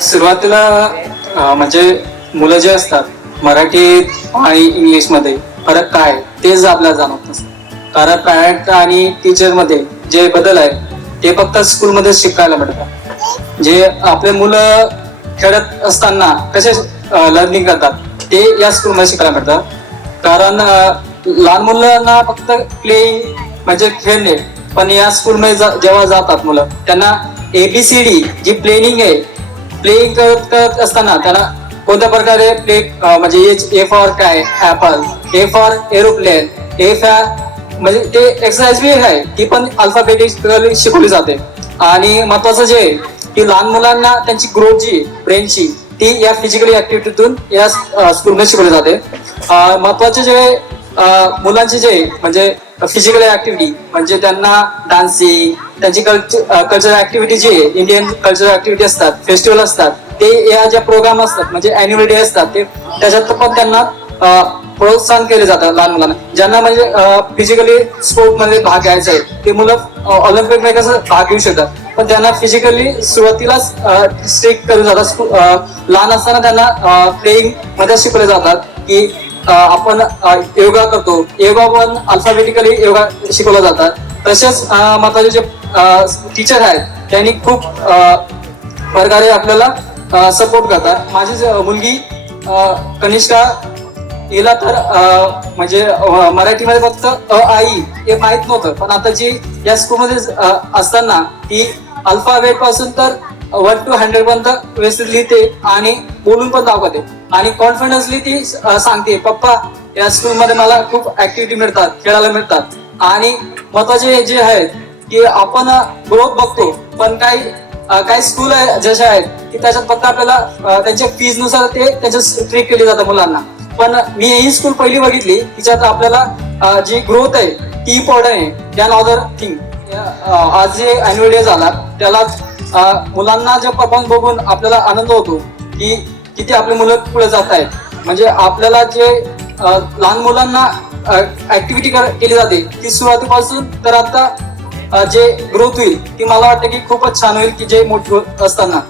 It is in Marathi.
सुरुवातीला म्हणजे मुलं जे असतात मराठी आणि इंग्लिशमध्ये फरक काय तेच आपल्याला जाणवत नसतं. कारण पॅरेंट आणि टीचर मध्ये जे बदल आहे ते फक्त स्कूलमध्ये शिकायला मिळतात. जे आपले मुलं खेळत असताना कसे लर्निंग करतात ते या स्कूलमध्ये शिकायला मिळतात. कारण लहान मुलांना फक्त प्लेइंग म्हणजे खेळणे, पण या स्कूलमध्ये जेव्हा जातात मुलं त्यांना ABCD जी प्लेइंग आहे, प्लेइंग करत असताना त्यांना कोणत्या प्रकारे प्ले म्हणजे ए फॉर काय apple, A for aeroplane, A for म्हणजे ते एक्सरसाइज बी आहे ती पण अल्फाबेटिकली शिकवली जाते. आणि महत्वाचं जे आहे की लहान मुलांना त्यांची ग्रोथ जी ब्रेनची ती या फिजिकली ऍक्टिव्हिटीतून या स्कूलमध्ये शिकवली जाते. महत्वाचे जे मुलांचे जे म्हणजे फिजिकल ऍक्टिव्हिटी म्हणजे त्यांना डान्सिंग, त्यांची कल्चरल ऍक्टिव्हिटी जी आहे, इंडियन कल्चरल ऍक्टिव्हिटी असतात, फेस्टिवल असतात, ते या ज्या प्रोग्राम असतात म्हणजे अॅन्युअल डे असतात ते त्याच्यात पण त्यांना प्रोत्साहन केले जातात. लहान मुलांना ज्यांना म्हणजे फिजिकली स्पोर्ट मध्ये भाग घ्यायचा आहे ते मुलं ऑलिम्पिक मध्ये कसं भाग घेऊ शकतात, पण त्यांना फिजिकली सुरुवातीलाच स्ट्रिक्ट करून जातात. लहान असताना त्यांना प्लेइंग मध्ये शिकवले जातात की आपण योगा करतो, योगा पण अल्फाबेटिकली योगा शिकवला जातात. तसेच महत्वाचे जे टीचर आहेत त्यांनी खूप प्रकारे आपल्याला सपोर्ट करतात. माझी मुलगी कनिष्का हिला तर म्हणजे मराठीमध्ये फक्त आई हे माहित नव्हतं, पण आता जी या स्कूलमध्ये असताना ती अल्फाबेट पासून तर 1 to 100 पर्यंत व्यवस्थित लिहिते आणि बोलून पण दाखवते आणि कॉन्फिडन्सली ती सांगते पप्पा या स्कूलमध्ये मला खूप ऍक्टिव्हिटी मिळतात, खेळायला मिळतात. आणि महत्वाचे जे आहेत की आपण ग्रोथ बघतो, पण काही स्कूल आहे जसे आहेत की त्याच्यात फक्त आपल्याला त्यांच्या फीज नुसार ते त्याच्यात ट्रीट केली जातं मुलांना. पण मी ही स्कूल पहिली बघितली तिच्यात आपल्याला जी ग्रोथ आहे ती इम्पॉर्टंट आहे दॅन अदर थिंग. आज जे अॅन्युअल डे झाला त्याला मुलांना जे परफॉर्मन्स बघून आपल्याला आनंद होतो की किती आपली मुलं पुढे जात आहेत. म्हणजे आपल्याला जे लहान मुलांना ऍक्टिव्हिटी केली जाते ती सुरुवातीपासून तर आता जे ग्रोथ होईल ती मला वाटतं की खूपच छान होईल की जे मोठे असताना